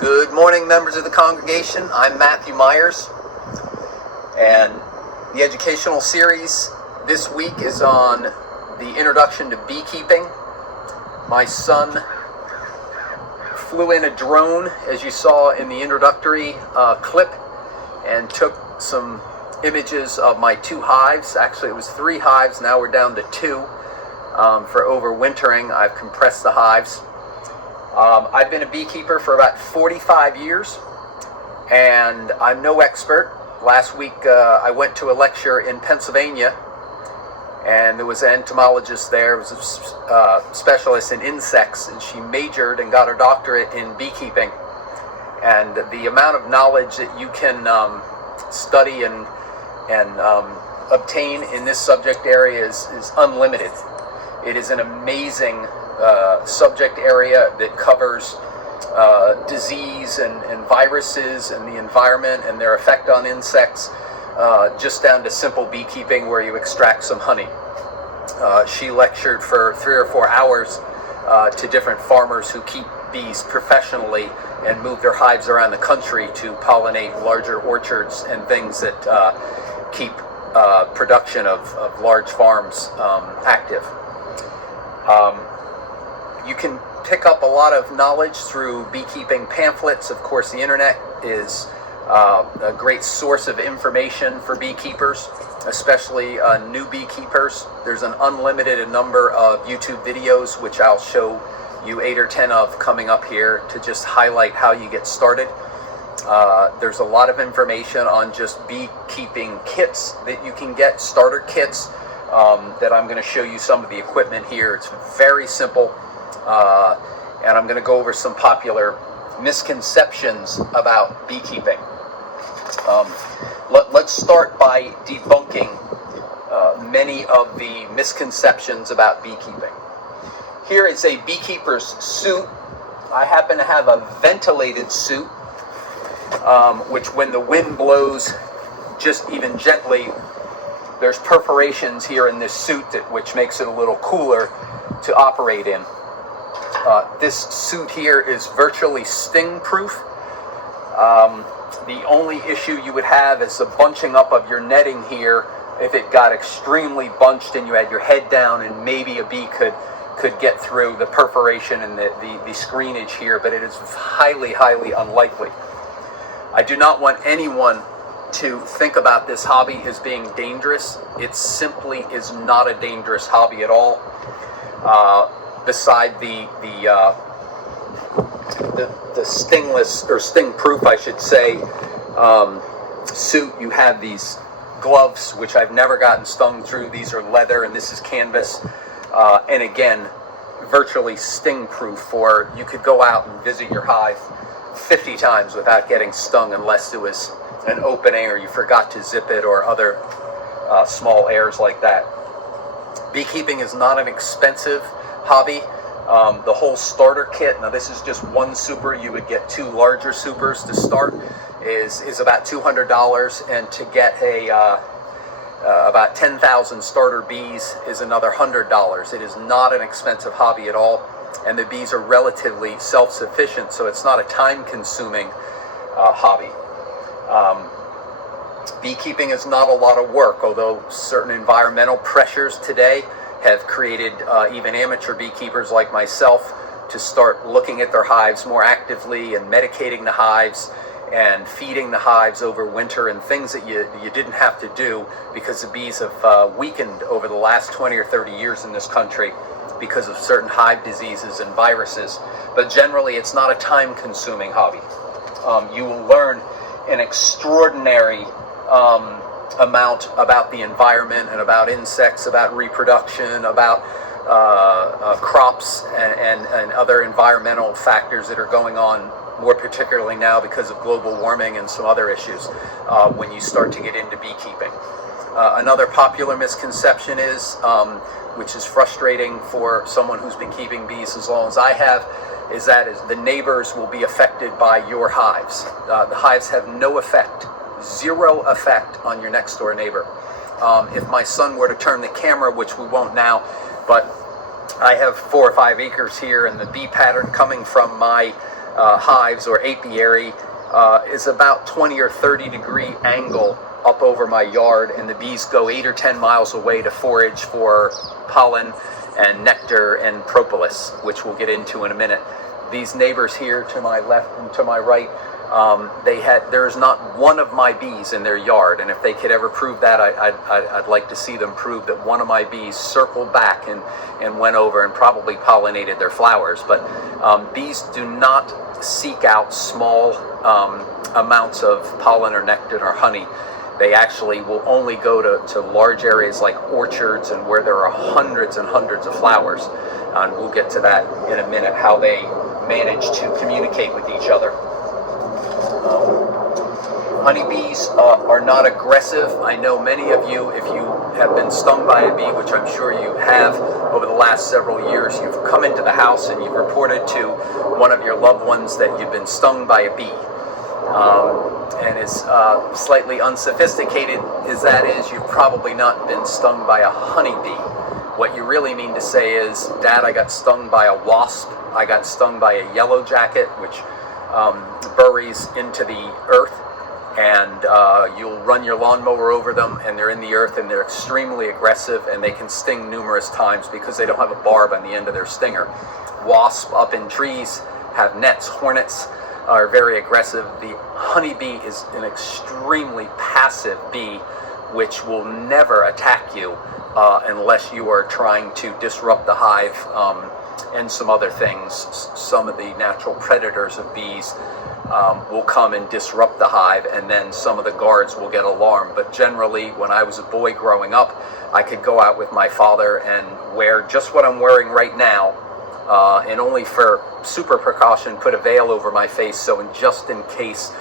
Good morning, members of the congregation. I'm Matthew Myers, and the educational series this week is on the introduction to beekeeping. My son flew in a drone, as you saw in the introductory clip, and took some images of my 2 hives. Actually, it was 3 hives. Now we're down to 2 for overwintering. I've compressed the hives. I've been a beekeeper for about 45 years, and I'm no expert. Last week I went to a lecture in Pennsylvania, and there was an entomologist there, was a specialist in insects, and she majored and got her doctorate in beekeeping. And the amount of knowledge that you can study and obtain in this subject area is unlimited. It is an amazing subject area that covers disease and viruses and the environment and their effect on insects, just down to simple beekeeping where you extract some honey. She lectured for 3 or 4 hours to different farmers who keep bees professionally and move their hives around the country to pollinate larger orchards and things that keep production of large farms active. You can pick up a lot of knowledge through beekeeping pamphlets. Of course, the internet is a great source of information for beekeepers, especially new beekeepers. There's an unlimited number of YouTube videos, which I'll show you 8 or 10 of coming up here to just highlight how you get started. There's a lot of information on just beekeeping kits that you can get, starter kits, that I'm going to show you some of the equipment here. It's very simple. And I'm going to go over some popular misconceptions about beekeeping. Let's start by debunking many of the misconceptions about beekeeping. Here is a beekeeper's suit. I happen to have a ventilated suit, which when the wind blows just even gently, there's perforations here in this suit which makes it a little cooler to operate in. This suit here is virtually sting-proof. The only issue you would have is the bunching up of your netting here. If it got extremely bunched and you had your head down, and maybe a bee could get through the perforation and the screenage here, but it is highly, highly unlikely. I do not want anyone to think about this hobby as being dangerous. It simply is not a dangerous hobby at all. Beside the stingless, or sting-proof, I should say, suit, you have these gloves, which I've never gotten stung through. These are leather, and this is canvas. And again, virtually sting-proof, or you could go out and visit your hive 50 times without getting stung unless it was an opening or you forgot to zip it or other small errors like that. Beekeeping is not an expensive hobby. The whole starter kit, now this is just one super, you would get 2 larger supers to start, is about $200, and to get about 10,000 starter bees is another $100. It is not an expensive hobby at all, and the bees are relatively self-sufficient, so it's not a time-consuming hobby. Beekeeping is not a lot of work, although certain environmental pressures today have created even amateur beekeepers like myself to start looking at their hives more actively and medicating the hives and feeding the hives over winter, and things that you didn't have to do because the bees have weakened over the last 20 or 30 years in this country because of certain hive diseases and viruses. But generally, it's not a time-consuming hobby. you will learn an extraordinary amount about the environment and about insects, about reproduction, about crops and other environmental factors that are going on, more particularly now because of global warming and some other issues when you start to get into beekeeping. Another popular misconception is, which is frustrating for someone who's been keeping bees as long as I have, is that the neighbors will be affected by your hives. The hives have no effect, zero effect on your next door neighbor. If my son were to turn the camera, which we won't now, but I have 4 or 5 acres here, and the bee pattern coming from my hives or apiary is about 20 or 30 degree angle up over my yard, and the bees go 8 or 10 miles away to forage for pollen and nectar and propolis, which we'll get into in a minute. These neighbors here to my left and to my right, there's not one of my bees in their yard, and if they could ever prove that, I'd like to see them prove that one of my bees circled back and went over and probably pollinated their flowers. But bees do not seek out small amounts of pollen or nectar or honey. They actually will only go to large areas like orchards and where there are hundreds and hundreds of flowers. And we'll get to that in a minute, how they manage to communicate with each other. Honeybees are not aggressive. I know many of you, if you have been stung by a bee, which I'm sure you have over the last several years, you've come into the house and you've reported to one of your loved ones that you've been stung by a bee. And as slightly unsophisticated as that is, you've probably not been stung by a honeybee. What you really mean to say is, Dad, I got stung by a wasp. I got stung by a yellow jacket, which buries into the earth, and you'll run your lawnmower over them, and they're in the earth, and they're extremely aggressive, and they can sting numerous times because they don't have a barb on the end of their stinger. Wasps up in trees have nets. Hornets are very aggressive. The honeybee is an extremely passive bee, which will never attack you unless you are trying to disrupt the hive and some other things. Some of the natural predators of bees will come and disrupt the hive, and then some of the guards will get alarmed. But generally, when I was a boy growing up, I could go out with my father and wear just what I'm wearing right now, and only for super precaution put a veil over my face, so just in case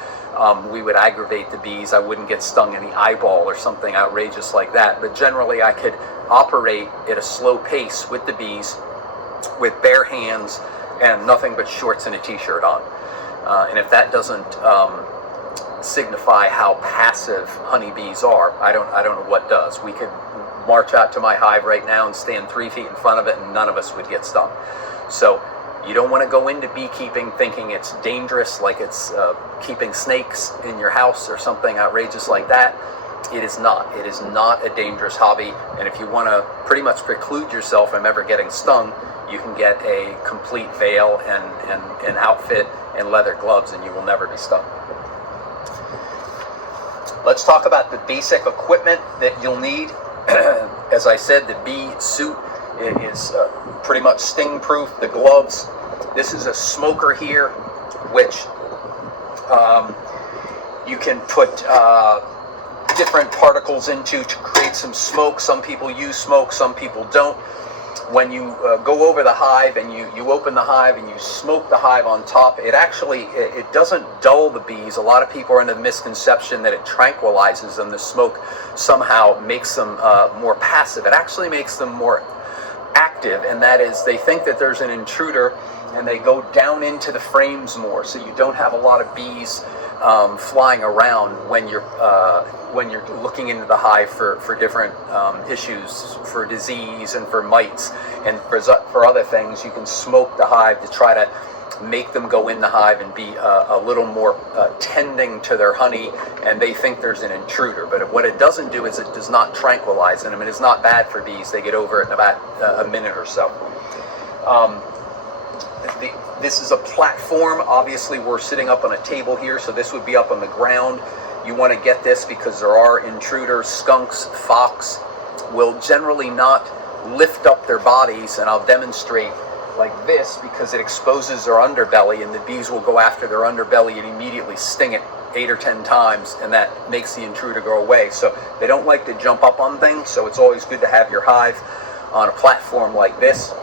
we would aggravate the bees, I wouldn't get stung in the eyeball or something outrageous like that. But generally I could operate at a slow pace with the bees with bare hands and nothing but shorts and a t-shirt on. And if that doesn't signify how passive honeybees are, I don't know what does. We could march out to my hive right now and stand 3 feet in front of it and none of us would get stung. So you don't want to go into beekeeping thinking it's dangerous, like it's keeping snakes in your house or something outrageous like that. It is not. It is not a dangerous hobby. And if you want to pretty much preclude yourself from ever getting stung, you can get a complete veil and an outfit and leather gloves, and you will never be stung. Let's talk about the basic equipment that you'll need. As I said, the bee suit is pretty much sting-proof. The gloves. This is a smoker here, which you can put different particles into to create some smoke. Some people use smoke, some people don't. When you go over the hive and you open the hive and you smoke the hive on top, it doesn't dull the bees. A lot of people are under the misconception that it tranquilizes them. The smoke somehow makes them more passive. It actually makes them more active, and that is, they think that there's an intruder and they go down into the frames more, so you don't have a lot of bees flying around when you're looking into the hive for different issues, for disease and for mites and for other things. You can smoke the hive to try to make them go in the hive and be a little more tending to their honey, and they think there's an intruder. But what it doesn't do is it does not tranquilize them, and it's not bad for bees. They get over it in about a minute or so. This is a platform. Obviously we're sitting up on a table here, so this would be up on the ground. You want to get this because there are intruders. Skunks, fox will generally not lift up their bodies, and I'll demonstrate like this because it exposes their underbelly, and the bees will go after their underbelly and immediately sting it 8 or 10 times, and that makes the intruder go away. So they don't like to jump up on things, so it's always good to have your hive on a platform like this.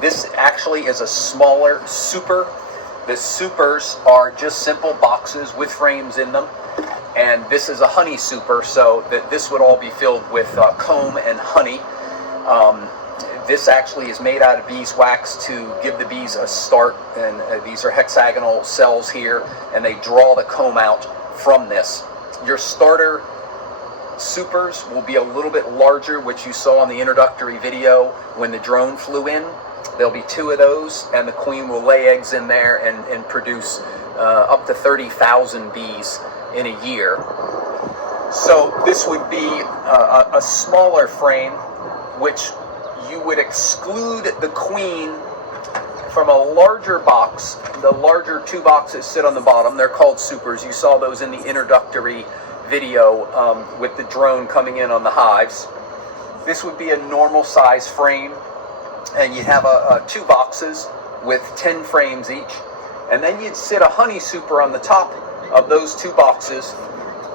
This actually is a smaller super. The supers are just simple boxes with frames in them, and this is a honey super, so that this would all be filled with comb and honey. This actually is made out of beeswax to give the bees a start, and these are hexagonal cells here, and they draw the comb out from this. Your starter supers will be a little bit larger, which you saw in the introductory video when the drone flew in. There'll be 2 of those, and the queen will lay eggs in there and produce up to 30,000 bees in a year. So this would be a smaller frame, which you would exclude the queen from a larger box. The larger 2 boxes sit on the bottom. They're called supers. You saw those in the introductory video with the drone coming in on the hives. This would be a normal size frame, and you'd have 2 boxes with 10 frames each, and then you'd sit a honey super on the top of those 2 boxes.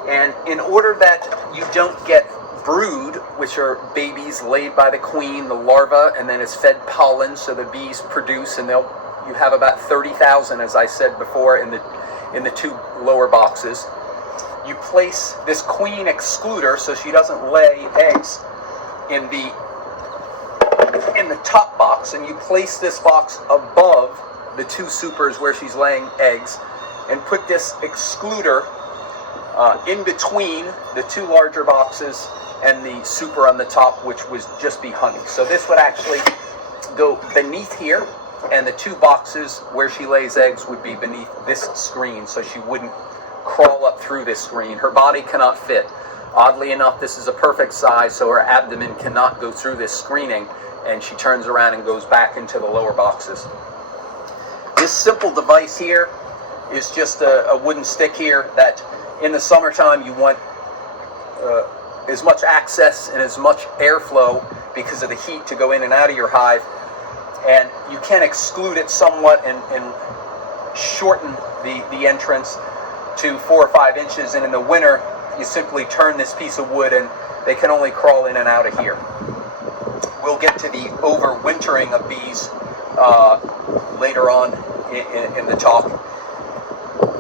And in order that you don't get brood, which are babies laid by the queen, the larva, and then it's fed pollen, so the bees produce, and you have about 30,000, as I said before, in the 2 lower boxes. You place this queen excluder so she doesn't lay eggs in the top box, and you place this box above the 2 supers where she's laying eggs, and put this excluder in between the 2 larger boxes and the super on the top, which would just be honey. So this would actually go beneath here, and the 2 boxes where she lays eggs would be beneath this screen, so she wouldn't crawl up through this screen. Her body cannot fit. Oddly enough, this is a perfect size, so her abdomen cannot go through this screening, and she turns around and goes back into the lower boxes. This simple device here is just a wooden stick here that in the summertime you want as much access and as much airflow because of the heat to go in and out of your hive, and you can exclude it somewhat and shorten the entrance to 4 or 5 inches, and in the winter you simply turn this piece of wood and they can only crawl in and out of here. We'll get to the overwintering of bees later on in the talk.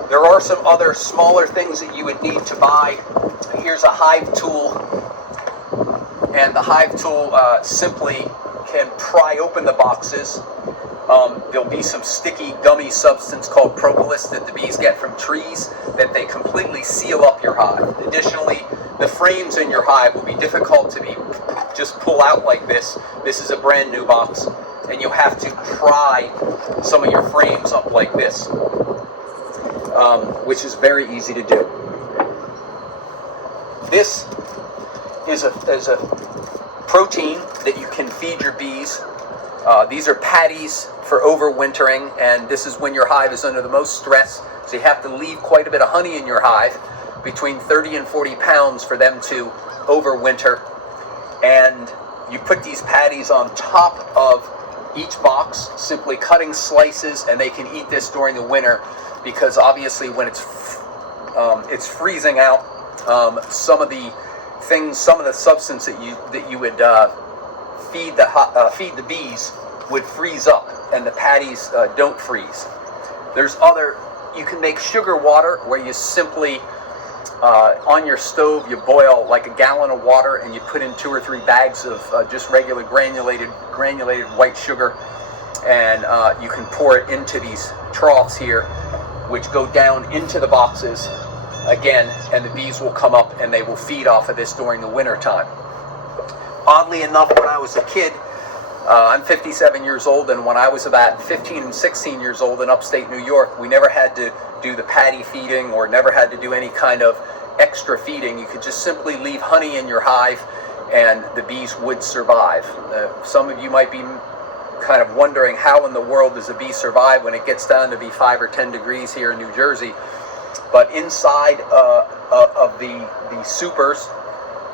There are some other smaller things that you would need to buy. Here's a Hive Tool, and the Hive Tool simply can pry open the boxes. There'll be some sticky gummy substance called Propolis that the bees get from trees that they completely seal up your hive. Additionally, the frames in your hive will be difficult to just pull out like this. This is a brand new box, and you'll have to pry some of your frames up like this, which is very easy to do. This is a protein that you can feed your bees. These are patties for overwintering, and this is when your hive is under the most stress, so you have to leave quite a bit of honey in your hive, between 30 and 40 pounds for them to overwinter. And you put these patties on top of each box, simply cutting slices, and they can eat this during the winter, because obviously when it's freezing out, some of the substance that you would feed the bees would freeze up, and the patties don't freeze. You can make sugar water, where you simply on your stove you boil like a gallon of water, and you put in 2 or 3 bags of just regular granulated white sugar, and you can pour it into these troughs here, which go down into the boxes again, and the bees will come up and they will feed off of this during the winter time. Oddly enough, when I was a kid, I'm 57 years old, and when I was about 15 and 16 years old in upstate New York, we never had to do the patty feeding or never had to do any kind of extra feeding. You could just simply leave honey in your hive and the bees would survive. Some of you might be kind of wondering, how in the world does a bee survive when it gets down to be 5 or 10 degrees here in New Jersey? But inside of the supers,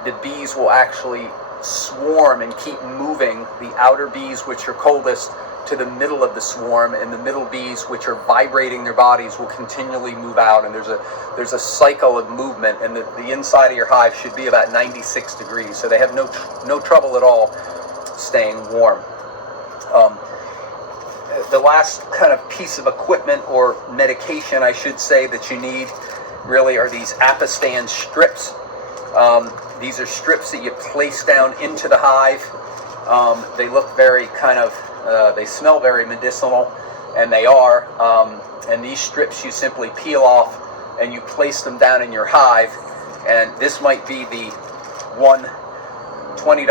the bees will actually swarm and keep moving the outer bees, which are coldest, to the middle of the swarm, and the middle bees, which are vibrating their bodies, will continually move out. And there's a cycle of movement, and the inside of your hive should be about 96 degrees, so they have no trouble at all staying warm. The last kind of piece of equipment, or medication I should say, that you need really are these Apistan strips. These are strips that you place down into the hive. They look very they smell very medicinal, and they are. And these strips you simply peel off and you place them down in your hive. And this might be the one $20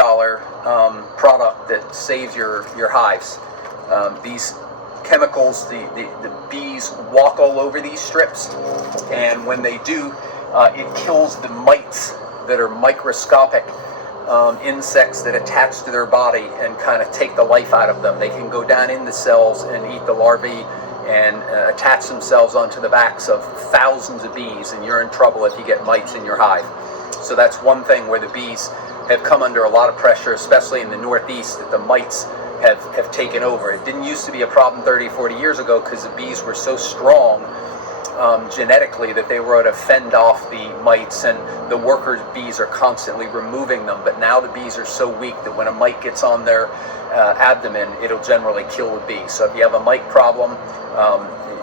product that saves your hives. These chemicals, the bees walk all over these strips, and when they do, it kills the mites that are microscopic insects that attach to their body and kind of take the life out of them. They can go down in the cells and eat the larvae and attach themselves onto the backs of thousands of bees, and you're in trouble if you get mites in your hive. So that's one thing where the bees have come under a lot of pressure, especially in the Northeast, that the mites have taken over. It didn't used to be a problem 30, 40 years ago because the bees were so strong genetically that they were able to fend off the mites, and the worker bees are constantly removing them. But now the bees are so weak that when a mite gets on their abdomen, it'll generally kill the bee. So if you have a mite problem,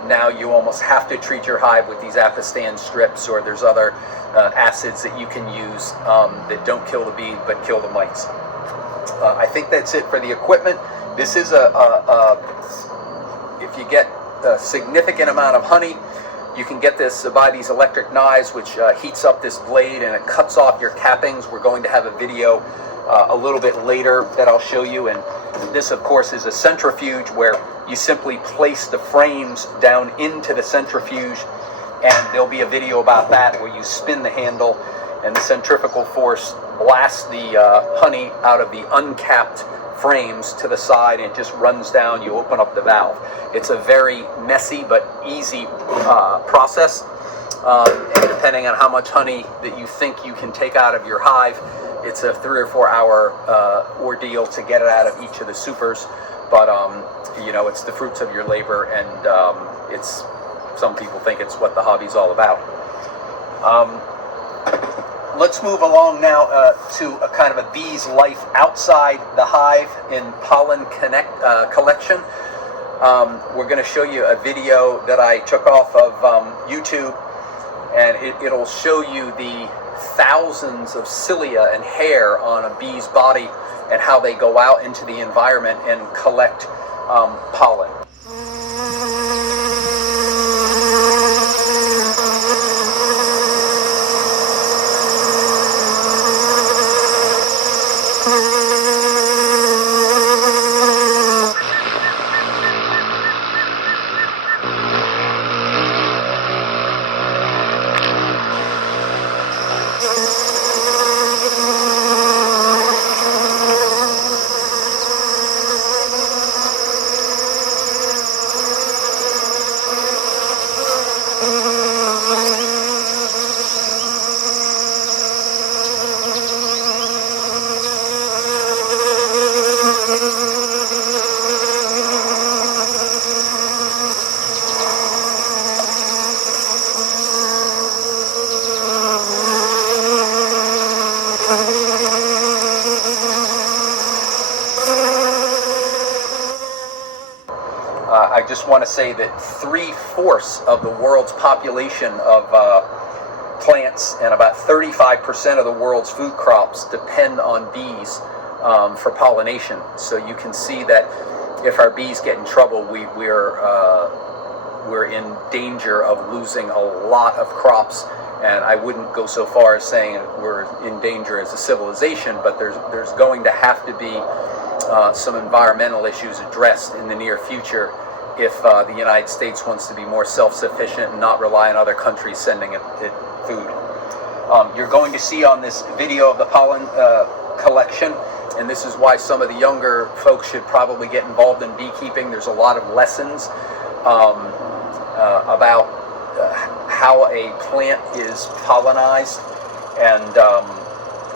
now you almost have to treat your hive with these Apistan strips, or there's other acids that you can use that don't kill the bee but kill the mites. I think that's it for the equipment. This is if you get a significant amount of honey, you can get this by these electric knives, which heats up this blade and it cuts off your cappings. We're going to have a video a little bit later that I'll show you. And this, of course, is a centrifuge, where you simply place the frames down into the centrifuge, and there'll be a video about that where you spin the handle and the centrifugal force blasts the honey out of the uncapped frames to the side, and it just runs down. You open up the valve. It's a very messy but easy process, and depending on how much honey that you think you can take out of your hive, it's a 3 or 4 hour ordeal to get it out of each of the supers. But it's the fruits of your labor, and it's, some people think it's what the hobby's all about. Let's move along now to a kind of a bee's life outside the hive in pollen collection. We're going to show you a video that I took off of YouTube, and it'll show you the thousands of cilia and hair on a bee's body and how they go out into the environment and collect pollen. I just want to say that 3/4 of the world's population of plants and about 35% of the world's food crops depend on bees for pollination. So you can see that if our bees get in trouble, we're in danger of losing a lot of crops. And I wouldn't go so far as saying we're in danger as a civilization, but there's going to have to be some environmental issues addressed in the near future if the United States wants to be more self-sufficient and not rely on other countries sending it food. You're going to see on this video of the pollen collection, and this is why some of the younger folks should probably get involved in beekeeping. There's a lot of lessons about how a plant is pollinized, and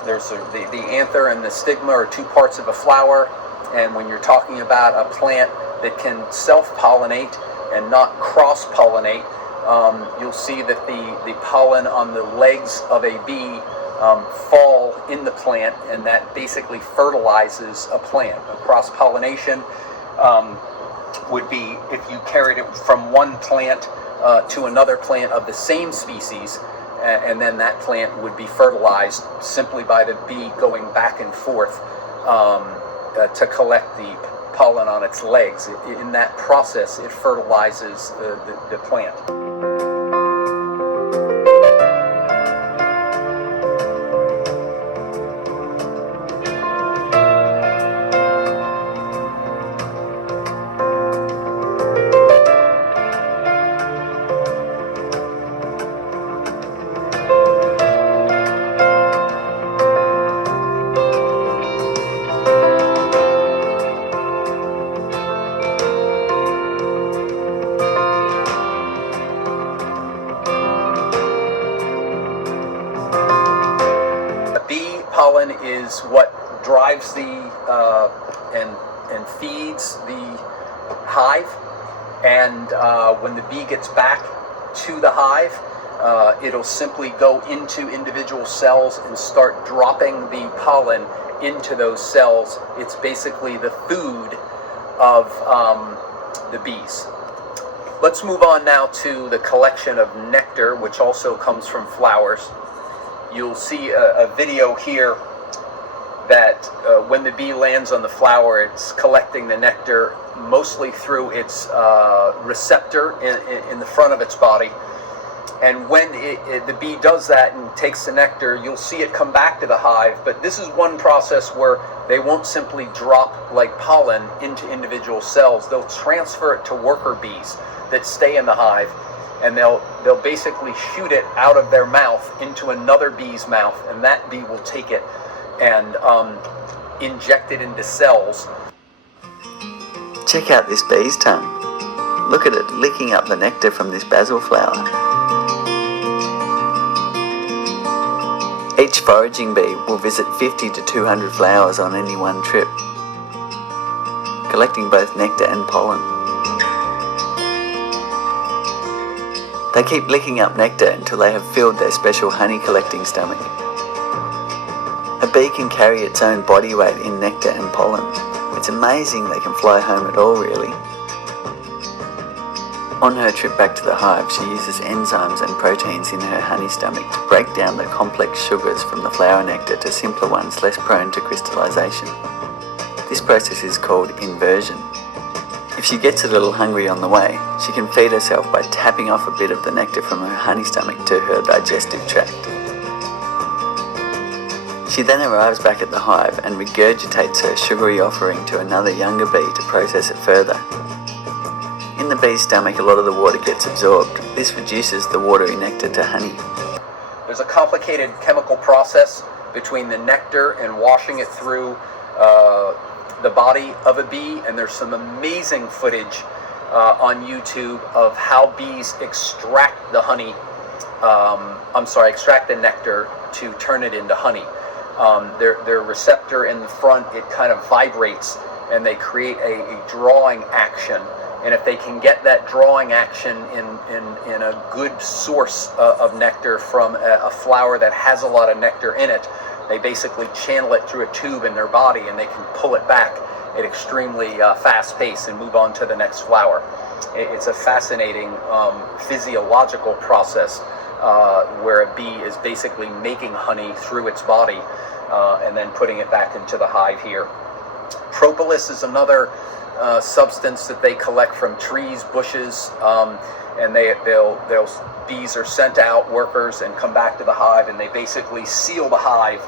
the anther and the stigma are two parts of a flower, and when you're talking about a plant that can self-pollinate and not cross-pollinate, you'll see that the pollen on the legs of a bee fall in the plant, and that basically fertilizes a plant. A cross-pollination would be if you carried it from one plant to another plant of the same species, and then that plant would be fertilized simply by the bee going back and forth to collect the pollen on its legs. In that process, it fertilizes the plant. Pollen is what drives and feeds the hive, and when the bee gets back to the hive, it'll simply go into individual cells and start dropping the pollen into those cells. It's basically the food of the bees. Let's move on now to the collection of nectar, which also comes from flowers. You'll see a video here that when the bee lands on the flower, it's collecting the nectar mostly through its receptor in the front of its body. And when the bee does that and takes the nectar, you'll see it come back to the hive. But this is one process where they won't simply drop like pollen into individual cells. They'll transfer it to worker bees that stay in the hive, and they'll basically shoot it out of their mouth into another bee's mouth, and that bee will take it and inject it into cells. Check out this bee's tongue. Look at it licking up the nectar from this basil flower. Each foraging bee will visit 50 to 200 flowers on any one trip, collecting both nectar and pollen. They keep licking up nectar until they have filled their special honey collecting stomach. A bee can carry its own body weight in nectar and pollen. It's amazing they can fly home at all, really. On her trip back to the hive, she uses enzymes and proteins in her honey stomach to break down the complex sugars from the flower nectar to simpler ones less prone to crystallization. This process is called inversion. If she gets a little hungry on the way, she can feed herself by tapping off a bit of the nectar from her honey stomach to her digestive tract. She then arrives back at the hive and regurgitates her sugary offering to another younger bee to process it further. In the bee's stomach, a lot of the water gets absorbed. This reduces the watery nectar to honey. There's a complicated chemical process between the nectar and washing it through the body of a bee, and there's some amazing footage on YouTube of how bees extract the honey, extract the nectar to turn it into honey. Their receptor in the front, it kind of vibrates, and they create a drawing action. And if they can get that drawing action in a good source of nectar from a flower that has a lot of nectar in it, they basically channel it through a tube in their body, and they can pull it back at extremely fast pace and move on to the next flower. It's a fascinating physiological process where a bee is basically making honey through its body and then putting it back into the hive here. Propolis is another substance that they collect from trees, bushes, and bees are sent out, workers, and come back to the hive, and they basically seal the hive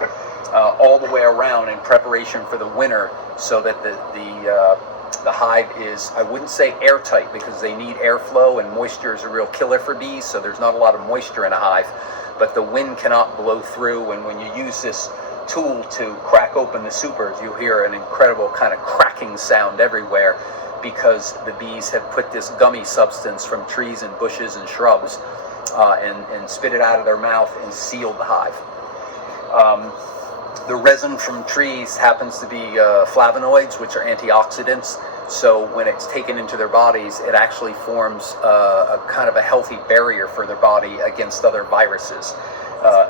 all the way around in preparation for the winter, so that the hive is, I wouldn't say airtight, because they need airflow, and moisture is a real killer for bees, so there's not a lot of moisture in a hive, but the wind cannot blow through, and when you use this tool to crack open the supers, you'll hear an incredible kind of cracking sound everywhere, because the bees have put this gummy substance from trees and bushes and shrubs and spit it out of their mouth and sealed the hive. The resin from trees happens to be flavonoids, which are antioxidants. So when it's taken into their bodies, it actually forms a kind of a healthy barrier for their body against other viruses.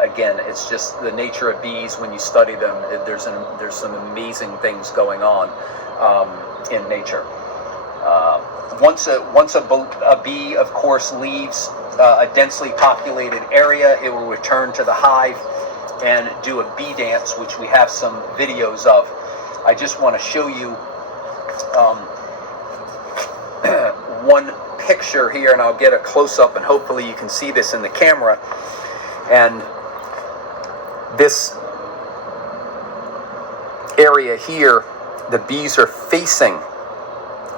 Again, it's just the nature of bees. When you study them, there's some amazing things going on in nature. Once a bee, of course, leaves a densely populated area, it will return to the hive and do a bee dance, which we have some videos of. I just want to show you one picture here, and I'll get a close-up, and hopefully you can see this in the camera. And this area here, the bees are facing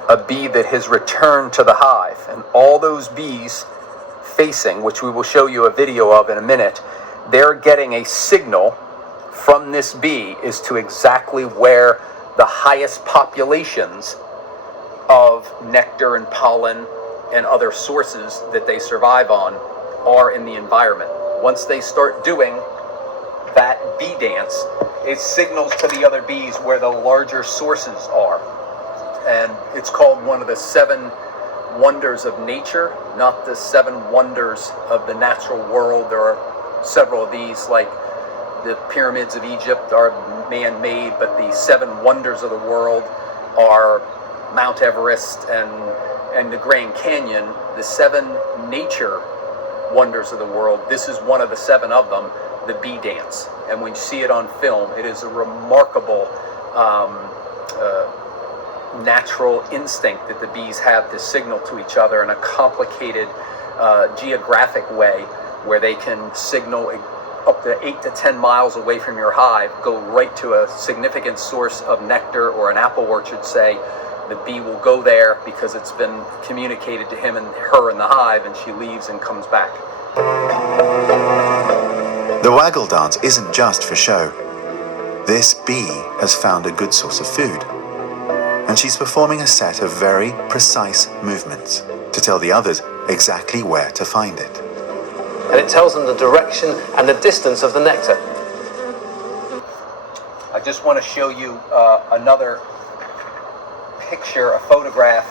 a bee that has returned to the hive, and all those bees facing, which we will show you a video of in a minute, they're getting a signal from this bee as to exactly where the highest populations of nectar and pollen and other sources that they survive on are in the environment. Once they start doing that bee dance, it signals to the other bees where the larger sources are. And it's called one of the 7 wonders of nature, not the 7 wonders of the natural world. There are several of these, like the pyramids of Egypt are man-made, but the 7 wonders of the world are Mount Everest and the Grand Canyon. The 7 nature wonders of the world, this is one of the 7 of them, the bee dance. And when you see it on film, it is a remarkable natural instinct that the bees have to signal to each other in a complicated geographic way, where they can signal up to 8 to 10 miles away from your hive, go right to a significant source of nectar or an apple orchard, say. The bee will go there because it's been communicated to him and her in the hive, and she leaves and comes back. The waggle dance isn't just for show. This bee has found a good source of food, and she's performing a set of very precise movements to tell the others exactly where to find it. And it tells them the direction and the distance of the nectar. I just want to show you another picture, a photograph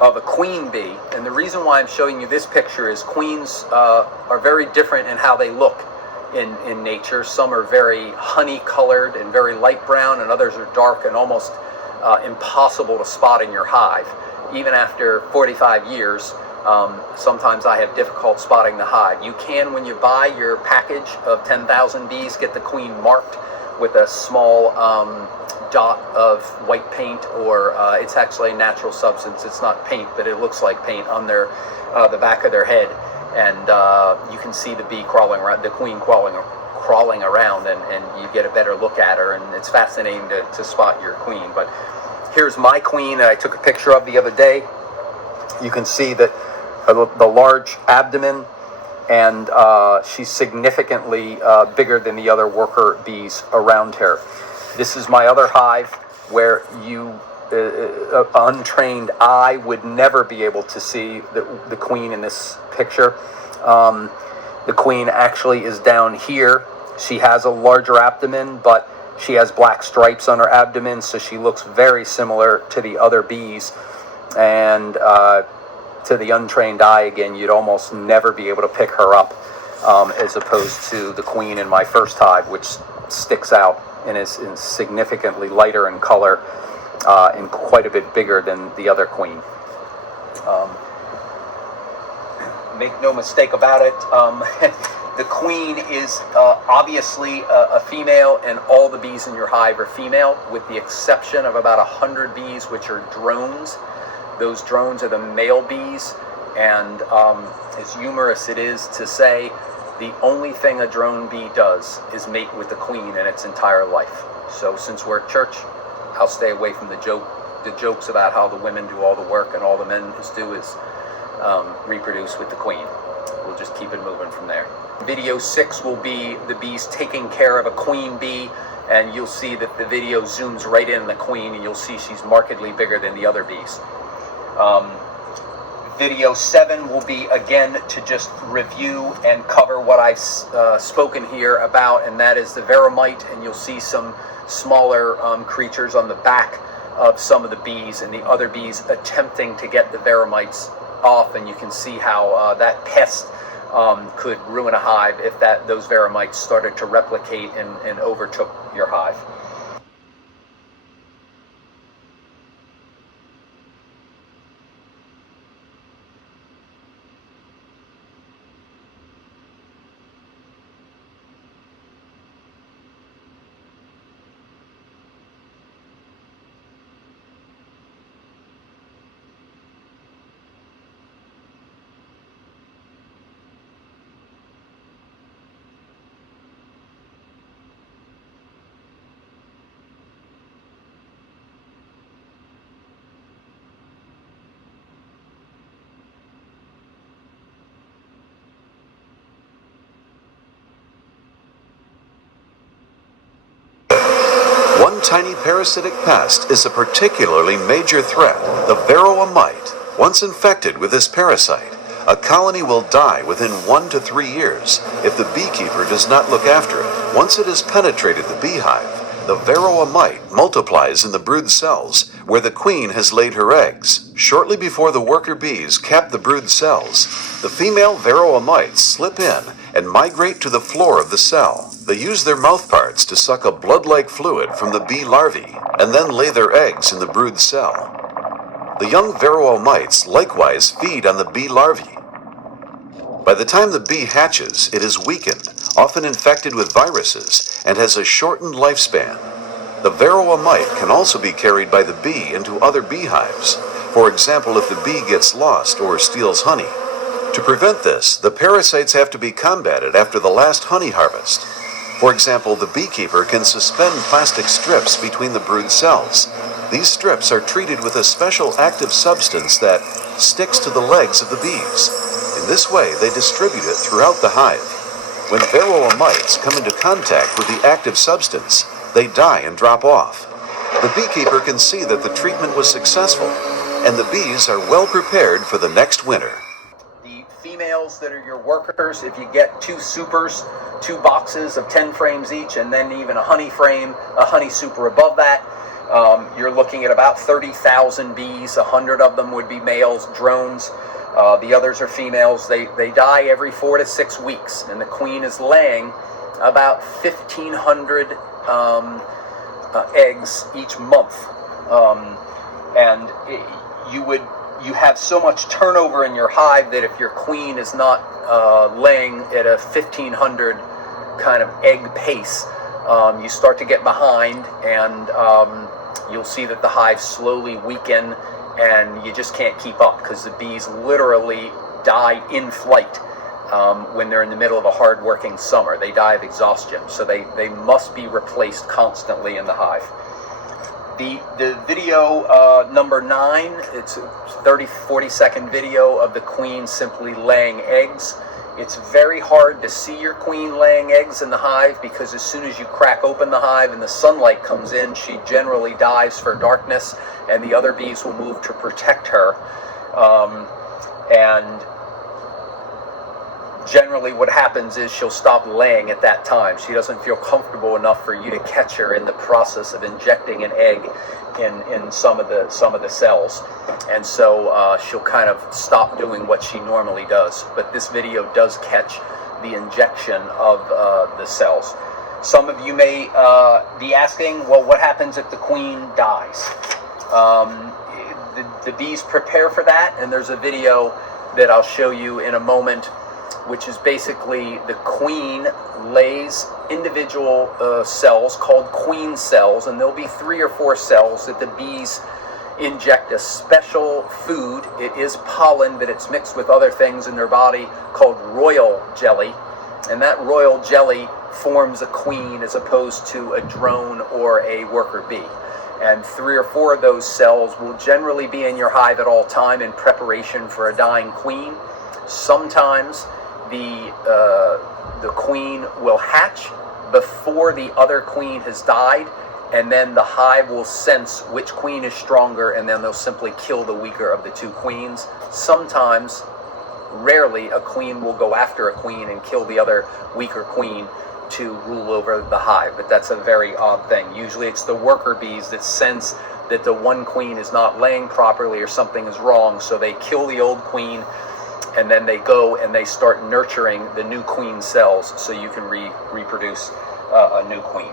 of a queen bee. And the reason why I'm showing you this picture is queens are very different in how they look in nature. Some are very honey colored and very light brown, and others are dark and almost impossible to spot in your hive. Even after 45 years, sometimes I have difficult spotting the hive. You can, when you buy your package of 10,000 bees, get the queen marked with a small dot of white paint, or it's actually a natural substance. It's not paint, but it looks like paint on their the back of their head, and you can see the bee crawling around, the queen crawling around, and you get a better look at her, and it's fascinating to spot your queen. But here's my queen that I took a picture of the other day. You can see that the large abdomen, and she's significantly bigger than the other worker bees around her. This is my other hive, where an untrained eye would never be able to see the queen in this picture. The queen actually is down here. She has a larger abdomen, but she has black stripes on her abdomen, so she looks very similar to the other bees. And to the untrained eye, again, you'd almost never be able to pick her up, as opposed to the queen in my first hive, which sticks out and is significantly lighter in color and quite a bit bigger than the other queen. Make no mistake about it, the queen is obviously a female, and all the bees in your hive are female, with the exception of about 100 bees, which are drones. Those drones are the male bees, and as humorous it is to say, the only thing a drone bee does is mate with the queen in its entire life. So since we're at church, I'll stay away from the jokes about how the women do all the work and all the men do is reproduce with the queen. We'll just keep it moving from there. Video 6 will be the bees taking care of a queen bee, and you'll see that the video zooms right in the queen, and you'll see she's markedly bigger than the other bees. Video 7 will be, again, to just review and cover what I've spoken here about, and that is the Varroa Mite, and you'll see some smaller creatures on the back of some of the bees, and the other bees attempting to get the Varroa Mites off, and you can see how that pest could ruin a hive if those Varroa Mites started to replicate and overtook your hive. One tiny parasitic pest is a particularly major threat, the Varroa Mite. Once infected with this parasite, a colony will die within 1 to 3 years if the beekeeper does not look after it. Once it has penetrated the beehive, the Varroa Mite multiplies in the brood cells where the queen has laid her eggs. Shortly before the worker bees cap the brood cells, the female Varroa Mites slip in and migrate to the floor of the cell. They use their mouthparts to suck a blood-like fluid from the bee larvae and then lay their eggs in the brood cell. The young Varroa Mites likewise feed on the bee larvae. By the time the bee hatches, it is weakened, often infected with viruses, and has a shortened lifespan. The Varroa Mite can also be carried by the bee into other beehives, for example if the bee gets lost or steals honey. To prevent this, the parasites have to be combated after the last honey harvest. For example, the beekeeper can suspend plastic strips between the brood cells. These strips are treated with a special active substance that sticks to the legs of the bees. In this way, they distribute it throughout the hive. When Varroa Mites come into contact with the active substance, they die and drop off. The beekeeper can see that the treatment was successful, and the bees are well prepared for the next winter. The females that are your workers, if you get 2 supers, 2 boxes of 10 frames each, and then even a honey frame, a honey super above that, you're looking at about 30,000 bees. 100 of them would be males, drones. The others are females. They die every 4 to 6 weeks, and the queen is laying about 1,500 eggs each month. You have so much turnover in your hive that if your queen is not laying at a 1,500 kind of egg pace, you start to get behind, and you'll see that the hives slowly weaken, and you just can't keep up because the bees literally die in flight when they're in the middle of a hard-working summer. They die of exhaustion, so they must be replaced constantly in the hive. The video number 9, it's a 40-second video of the queen simply laying eggs. It's very hard to see your queen laying eggs in the hive because as soon as you crack open the hive and the sunlight comes in, she generally dives for darkness, and the other bees will move to protect her. And generally what happens is she'll stop laying at that time. She doesn't feel comfortable enough for you to catch her in the process of injecting an egg in some of the cells, and so she'll kind of stop doing what she normally does. But this video does catch the injection of the cells. Some of you may be asking, well, what happens if the queen dies? The bees prepare for that, and there's a video that I'll show you in a moment, which is basically the queen lays individual cells called queen cells, and there'll be 3 or 4 cells that the bees inject a special food. It is pollen, but it's mixed with other things in their body called royal jelly, and that royal jelly forms a queen as opposed to a drone or a worker bee. And 3 or 4 of those cells will generally be in your hive at all time in preparation for a dying queen. Sometimes the queen will hatch before the other queen has died, and then the hive will sense which queen is stronger, and then they'll simply kill the weaker of the two queens. Sometimes, rarely, a queen will go after a queen and kill the other weaker queen to rule over the hive, but that's a very odd thing. Usually it's the worker bees that sense that the one queen is not laying properly or something is wrong, so they kill the old queen, and then they go and they start nurturing the new queen cells so you can reproduce a new queen.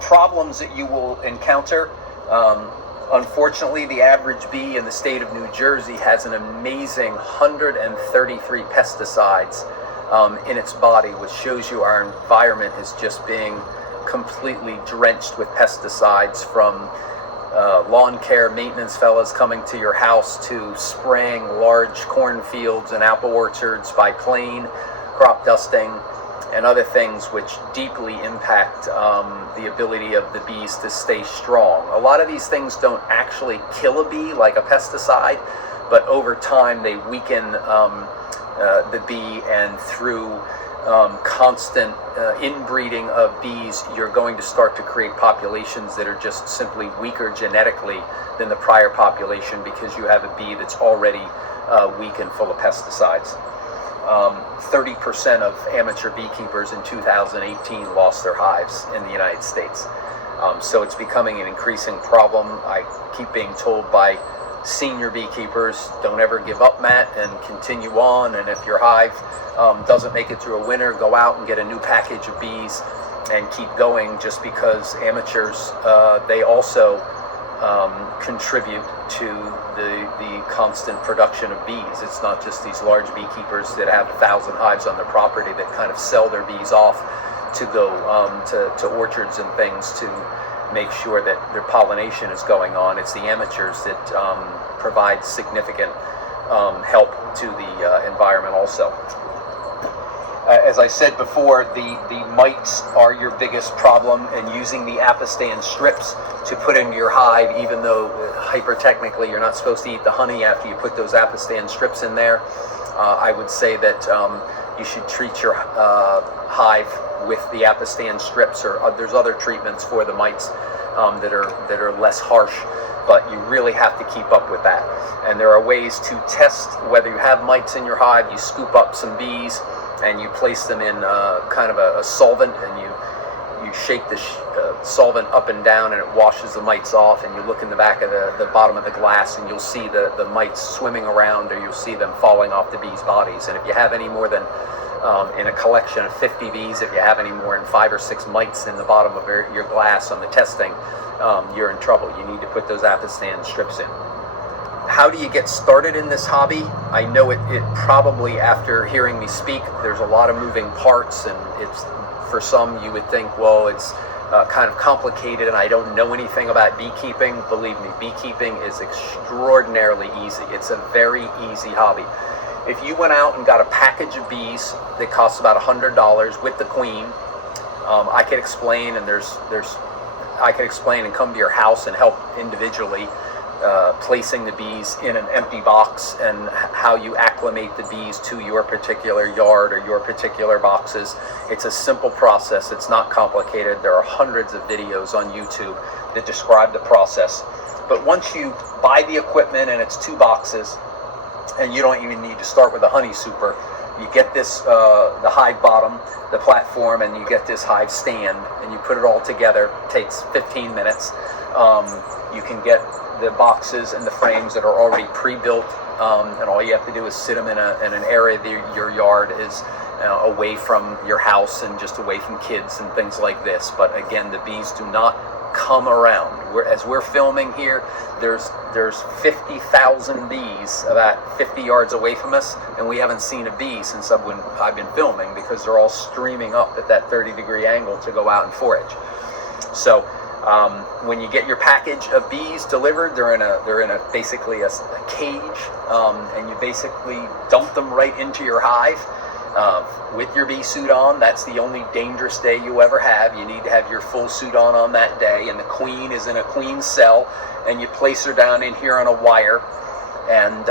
Problems that you will encounter. Unfortunately, the average bee in the state of New Jersey has an amazing 133 pesticides in its body, which shows you our environment is just being completely drenched with pesticides, from lawn care maintenance fellas coming to your house to spraying large cornfields and apple orchards by plane, crop dusting, and other things which deeply impact the ability of the bees to stay strong. A lot of these things don't actually kill a bee like a pesticide, but over time they weaken the bee, and through constant inbreeding of bees, you're going to start to create populations that are just simply weaker genetically than the prior population, because you have a bee that's already weak and full of pesticides. 30% of amateur beekeepers in 2018 lost their hives in the United States. So it's becoming an increasing problem. I keep being told by senior beekeepers, don't ever give up, Matt, and continue on. And if your hive doesn't make it through a winter, go out and get a new package of bees and keep going, just because amateurs, they also contribute to the constant production of bees. It's not just these large beekeepers that have 1,000 hives on their property that kind of sell their bees off to go to orchards and things to make sure that their pollination is going on. It's the amateurs that provide significant help to the environment also. As I said before, the mites are your biggest problem, and using the apistan strips to put into your hive, even though hyper-technically you're not supposed to eat the honey after you put those apistan strips in there, I would say that you should treat your hive with the apistan strips, or there's other treatments for the mites that are less harsh, but you really have to keep up with that. And there are ways to test whether you have mites in your hive. You scoop up some bees and you place them in kind of a solvent, and you shake the solvent up and down, and it washes the mites off, and you look in the back of the bottom of the glass, and you'll see the mites swimming around, or you'll see them falling off the bees' bodies. And if you have any more than in a collection of 50 bees, if you have any more than 5 or 6 mites in the bottom of your glass on the testing, you're in trouble. You need to put those apistan strips in. How do you get started in this hobby? I know it probably, after hearing me speak, there's a lot of moving parts, and it's, for some you would think, well, it's kind of complicated and I don't know anything about beekeeping. Believe me, beekeeping is extraordinarily easy. It's a very easy hobby. If you went out and got a package of bees that costs about $100 with the queen, I could explain, and I could explain and come to your house and help individually. placing the bees in an empty box and how you acclimate the bees to your particular yard or your particular boxes. It's a simple process. It's not complicated. There are hundreds of videos on YouTube that describe the process. But once you buy the equipment and it's 2 boxes, and you don't even need to start with a honey super, you get this, the hive bottom, the platform, and you get this hive stand, and you put it all together. It takes 15 minutes. You can get the boxes and the frames that are already pre-built, and all you have to do is sit them in an area that your yard is away from your house and just away from kids and things like this. But again, the bees do not come around. As we're filming here, there's 50,000 bees about 50 yards away from us, and we haven't seen a bee since I've been filming, because they're all streaming up at that 30-degree angle to go out and forage. So when you get your package of bees delivered, they're in a basically a cage, and you basically dump them right into your hive with your bee suit on. That's the only dangerous day you ever have. You need to have your full suit on that day, and the queen is in a queen cell, and you place her down in here on a wire, and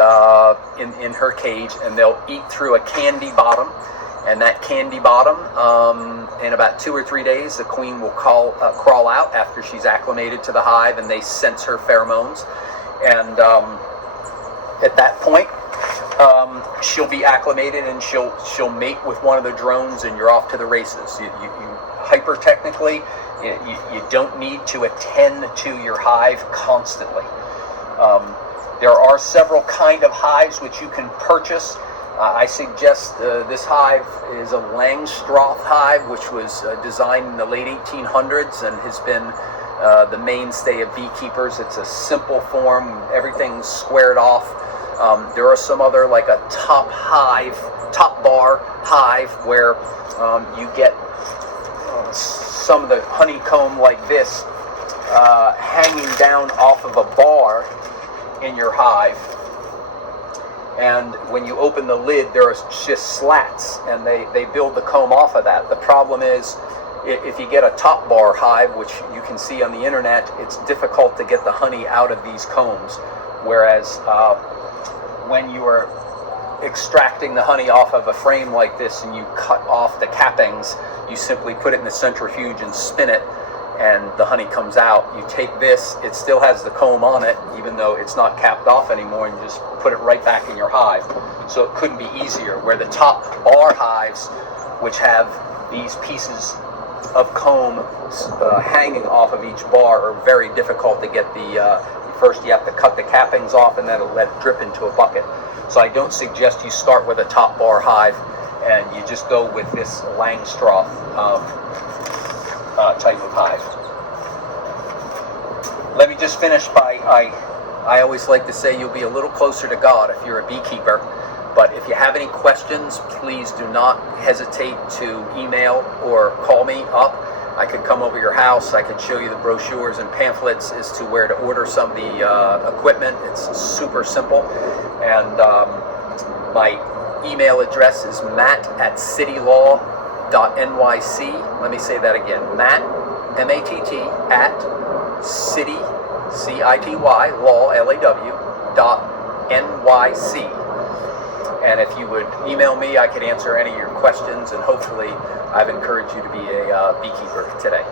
in her cage, and they'll eat through a candy bottom. And that candy bottom, in about 2 or 3 days, the queen will crawl out after she's acclimated to the hive, and they sense her pheromones. And at that point, she'll be acclimated, and she'll mate with one of the drones, and you're off to the races. You hyper technically, you don't need to attend to your hive constantly. There are several kind of hives which you can purchase. I suggest this hive is a Langstroth hive, which was designed in the late 1800s and has been the mainstay of beekeepers. It's a simple form, everything's squared off. There are some other, like a top bar hive, where you get some of the honeycomb like this hanging down off of a bar in your hive. And when you open the lid, there are just slats, and they build the comb off of that. The problem is, if you get a top bar hive, which you can see on the internet, it's difficult to get the honey out of these combs. Whereas when you are extracting the honey off of a frame like this, and you cut off the cappings, you simply put it in the centrifuge and spin it, and the honey comes out. You take this, it still has the comb on it, even though it's not capped off anymore, and you just put it right back in your hive. So it couldn't be easier. Where the top bar hives, which have these pieces of comb hanging off of each bar, are very difficult to get first you have to cut the cappings off, and then let it drip into a bucket. So I don't suggest you start with a top bar hive, and you just go with this Langstroth type of hive. Let me just finish by, I always like to say you'll be a little closer to God if you're a beekeeper. But if you have any questions, please do not hesitate to email or call me up. I could come over your house. I could show you the brochures and pamphlets as to where to order some of the equipment. It's super simple. And my email address is matt@citylaw.nyc. Let me say that again. Matt, M-A-T-T, at city, C-I-T-Y, law, L-A-W, .nyc. And if you would email me, I could answer any of your questions, and hopefully I've encouraged you to be a beekeeper today.